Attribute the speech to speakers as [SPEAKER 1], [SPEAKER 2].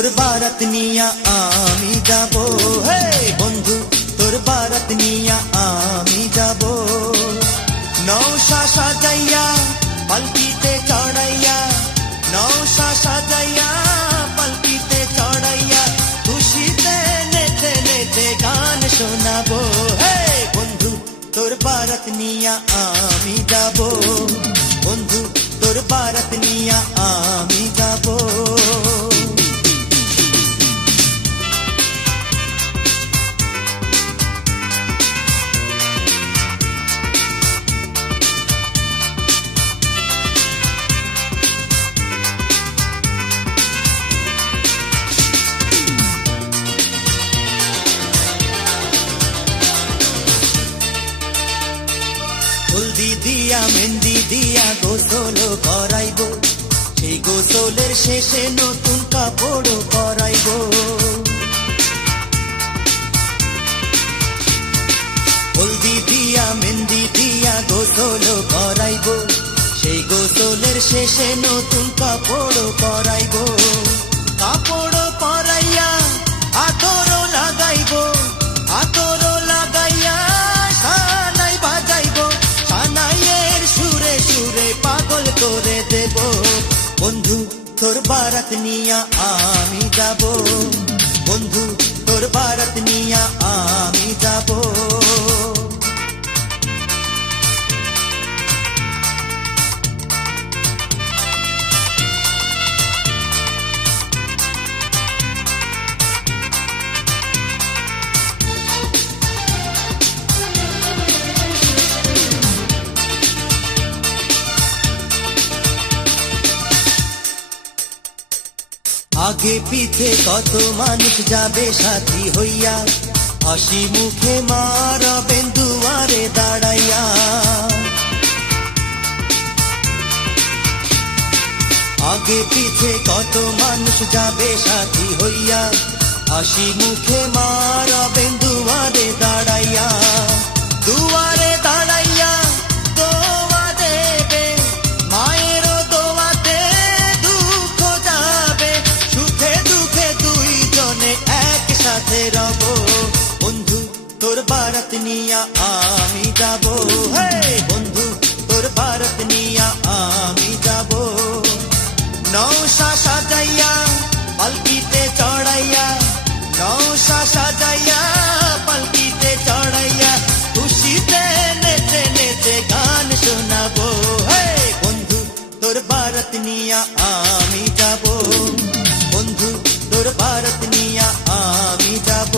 [SPEAKER 1] তোর বারাত নিয়া আমি যাব। হে বন্ধু তোর বারাত নিয়া আমি যাব। নৌশা সাজাইয়া পালকিতে চড়াইয়া নৌশা সাজাইয়া পালকিতে চড়াইয়া খুশিতে নেচে নেচে গান শোনাবো। হে বন্ধু তোর বারাত নিয়া আমি যাব। বন্ধু তোর বারাত নিয়া আমি হলদি দিয়া মেহেন্দি দিয়া গোসল করাইব। সেই গোসলের শেষে নতুন কাপড় করাইব হলদি দিয়া মেহেন্দি দিয়া গোসল করাইব। সেই গোসলের শেষে নতুন কাপড় বন্ধু তোর ভারত নিয়া আমি যাব। বন্ধু তোর ভারত নিয়া আমি যাব। আগে পিছে কত মানুষ যাবে সাথী হইয়া? হাসি মুখে মারবেন দুয়ারে দাঁড়াইয়া। আগে পিছে কত মানুষ যাবে সাথী হইয়া? হাসি মুখে মারবেন ভারত নিয়া আমি যাব বন্ধু তোর ভারত নিয়া আমি যাব নৌশা সাজাইয়া পালকিতে চড়াইয়া নৌশা সাজাইয়া আমি যাব বন্ধু তোর ভারত নিয়া আমি যাব